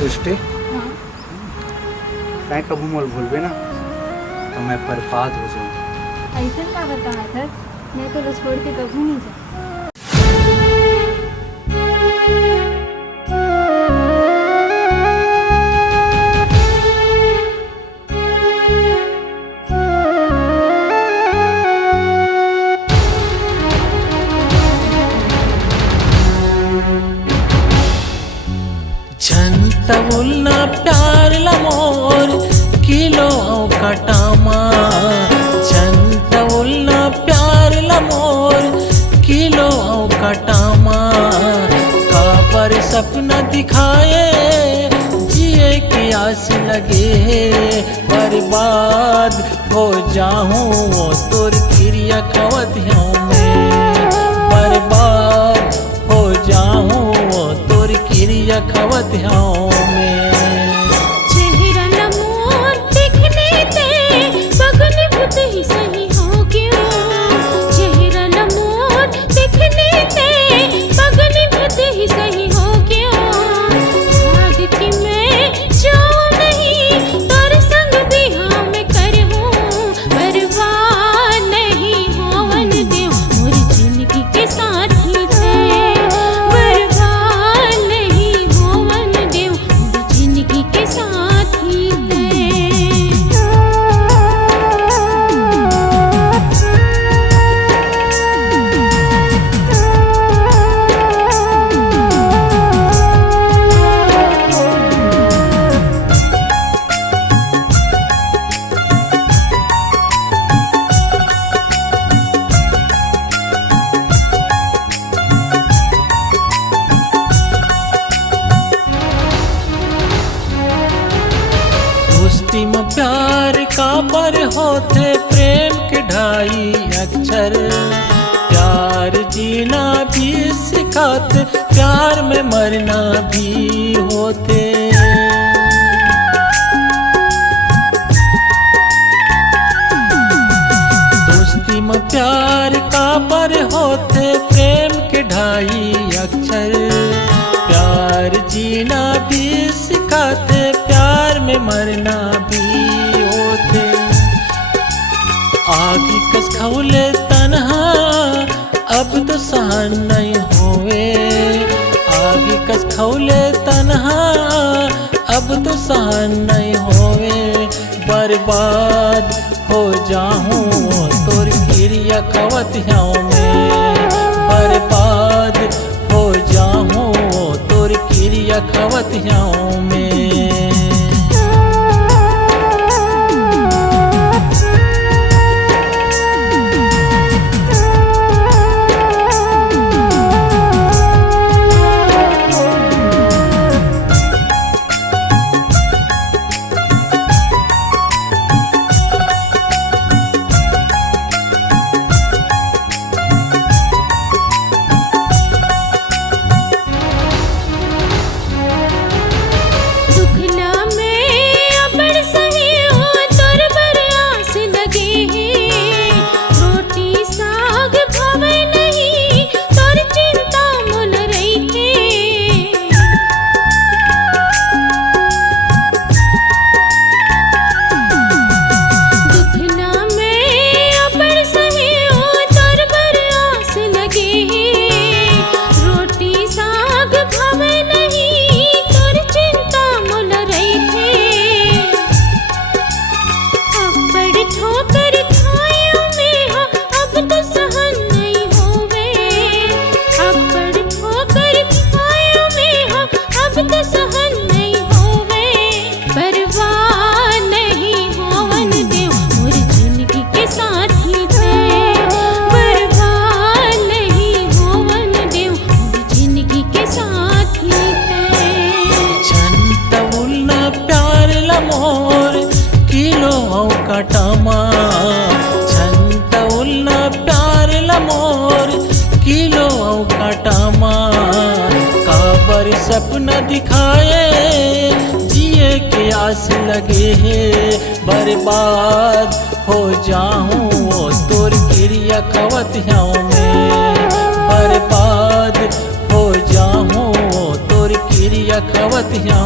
सृष्टि हाँ। मैं कभी मोल भूलबे ना तो मैं बर्बाद हो जाऊँ। ऐसा का कहा था, मैं तो छोड़ के कभी नहीं जा। झंतउलना प्यार लमोर किलो कटामा झंतउलना प्यार लमोर किलो कटामा काबर सपना दिखाए जिए की आस लगे बर्बाद हो जाऊं वो तुर क्रिया खवतियों में बर्बाद हो जाऊं वो तुर क्रिया खवतियों में चेहरा नमोर दिखने दे बगन बुत ही सही हो क्यों चेहरा नमोर दिखने दे बगन बुत ही सही हो क्यों भाग की मैं जाऊं नहीं तोर संग भी हाँ मैं करहूं बर्बाद नहीं होवन देव मोरी जिंदगी के साथी थे बर्बाद नहीं होवन देव मोरी जिंदगी के साथी थे। दोस्ती में प्यार का पर होते प्रेम के ढाई अक्षर प्यार जीना भी सिखाते प्यार में मरना भी होते दोस्ती में प्यार का पर होते प्रेम के ढाई अक्षर प्यार जीना भी सिखाते प्यार में मरना भी होते आगे कस खौले तन्हा अब तो सहन नहीं होवे आगे कस खौले तन्हा अब तो सहन नहीं होवे बर्बाद हो जाऊं तोर क्रिया खवतियों में बर्बाद हो जाऊं तोर क्रिया खवतियों में दुखना में अपन सही हो तोर बरयास लगे हैं रोटी साग भावे नहीं तोर चिंता मुल रही है दुखना में अपन सही हो तोर बरयास लगे हैं रोटी साग भावे नहीं तोर चिंता मुल रही थे अब बड़ी ठोकर खायों में हाँ अब तो सहन नहीं होवे अब बड़ी ठोकर खायों में हाँ अब तो सहन नहीं होवे बर्बाद नहीं होवन देव मोरी जिंदगी के साथी थे बर्बाद नहीं होवन देव मोरी जिंदगी के साथी थे। झंतउलना प्यार लमोर किलो कटामा झंतउलना प्यार लमोर किलो कटामा काबर सपना दिखाए जिए के आस लगे बर्बाद हो जाऊं वो तोर क्रिया खवतियों में बर्बाद हो जाऊं वो तोर क्रिया खवतियों